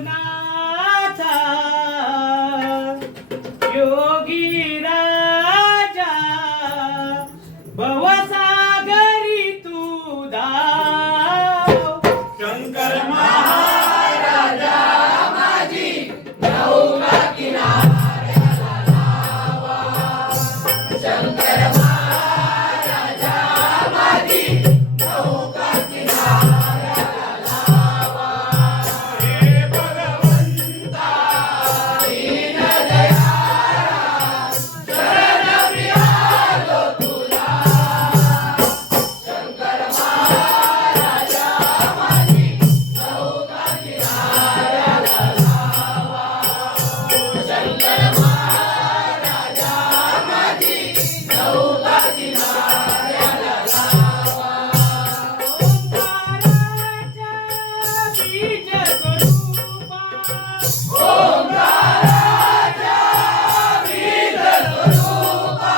सद्गुरुनाथा योगी राजा भवसागरी तू धाव शंकर महाराजा माझी नौका किनाऱ्याला लावा शंकर महाराजा माझी नौका किनाऱ्याला लावा हे भगवंता दीन दयाळा शरण मी आलो तुला शंकर महाराजा माझी नौका किनाऱ्याला लावा शंकर महाराजा माझी नौका किनाऱ्याला लावा ओंकाराच्या बीज स्वरूपा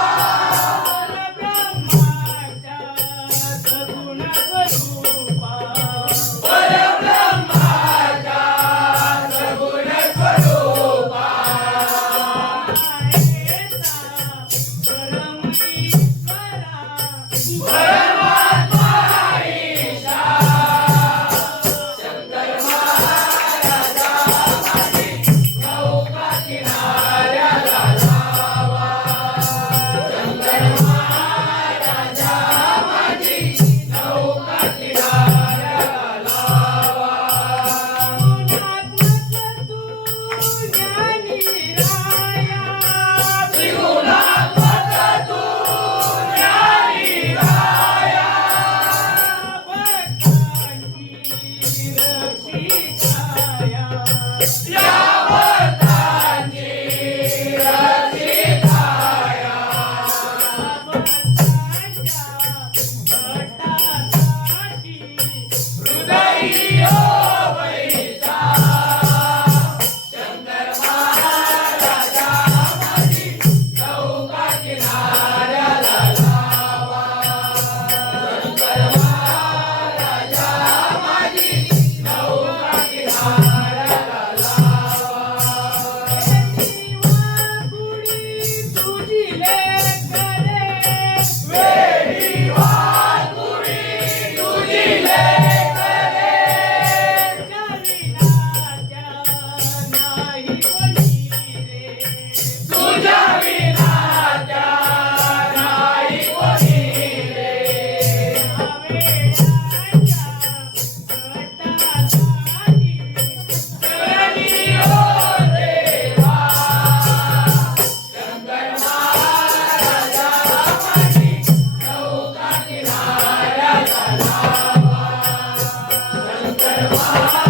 परब्रह्माच्या सगुण स्वरूपा परमात्मा ईशा शंकर महाराजा माझी नौका किनाऱ्याला लावा शंकर महाराजा माझी नौका किनाऱ्याला लावा त्रिगुणात्मक तू ज्ञानी राया या भक्तांची रसिकाया हृदयी बैसा शंकर महाराजा माझी नौका किनाऱ्याला लावा शंकर महाराजा माझी नौका किनाऱ्याला लावा वेडी वाकुडी तुझी लेकरे तुझ्या विनाच्या नाही कोणी रे शरणी हो देवा शंकर महाराजा माझी नौका किनाऱ्याला लावा शंकर महाराजा